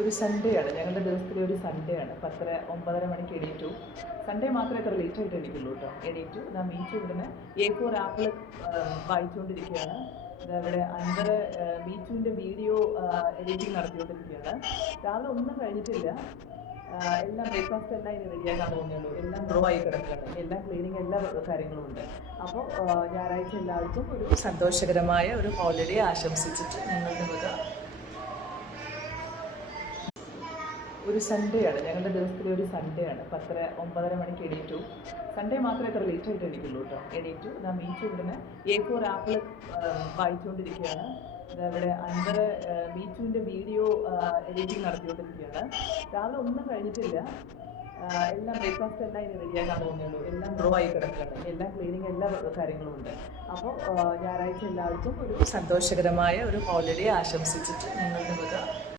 ഒരു സൺഡേ ആണ്, ഞങ്ങളുടെ ദിവസത്തിലെ ഒരു സൺഡേ ആണ്. 10:30 9:30 മണിക്ക് എണീറ്റു. സൺഡേ മാത്രമേ അത്ര ലേറ്റ് ആയിട്ട് എണീക്കുള്ളൂ കേട്ടോ. എണീറ്റു ഞാൻ മീറ്റ് ഉടനെ A4 ആപ്പിൾ വായിച്ചുകൊണ്ടിരിക്കുകയാണ്. ഇവിടെ അൻവർ മീറ്റുവിൻ്റെ വീഡിയോ എഡിറ്റിംഗ് നടത്തിക്കൊണ്ടിരിക്കുകയാണ്. രാവിലെ ഒന്നും കഴിഞ്ഞിട്ടില്ല. എല്ലാം ബ്രേക്ക്ഫാസ്റ്റ് എല്ലാം ഇനി റെഡിയാക്കാൻ പോകുന്നുള്ളൂ. എല്ലാം ഡ്രോ ആയി കിടക്കുകയാണ്. എല്ലാം ക്ലീനിങ് എല്ലാ കാര്യങ്ങളും ഉണ്ട്. അപ്പോൾ ഞായറാഴ്ച എല്ലാവർക്കും ഒരു സന്തോഷകരമായ ഒരു ഹോളിഡേ ആശംസിച്ചിട്ട് ഞങ്ങളുടെ വക ഒരു സൺഡേ ആണ്, ഞങ്ങളുടെ ദിവസത്തിലെ ഒരു സൺഡേ ആണ്. 10:30 9:30 മണിക്ക് എണീറ്റു. സൺഡേ മാത്രമേ അത്ര ലേറ്റ് ആയിട്ട് എണീക്കുള്ളൂ കേട്ടോ. എണീറ്റു ഞാൻ മീറ്റ് ഉടനെ A4 ആപ്പിൾ വായിച്ചുകൊണ്ടിരിക്കുകയാണ്. ഇവിടെ അൻവർ മീറ്റുവിൻ്റെ വീഡിയോ എഡിറ്റിംഗ് നടത്തിക്കൊണ്ടിരിക്കുകയാണ്. രാവിലെ ഒന്നും കഴിഞ്ഞിട്ടില്ല. എല്ലാം ബ്രേക്ക്ഫാസ്റ്റ് എല്ലാം ഇനി റെഡിയാക്കാൻ പോകുന്നുള്ളൂ. എല്ലാം ഡ്രോ ആയി കിടക്കുകയാണ്. എല്ലാം ക്ലീനിങ് എല്ലാ കാര്യങ്ങളും ഉണ്ട്. അപ്പോൾ ഞായറാഴ്ച എല്ലാവർക്കും ഒരു സന്തോഷകരമായ ഒരു ഹോളിഡേ ആശംസിച്ചിട്ട് ഞങ്ങളുടെ വക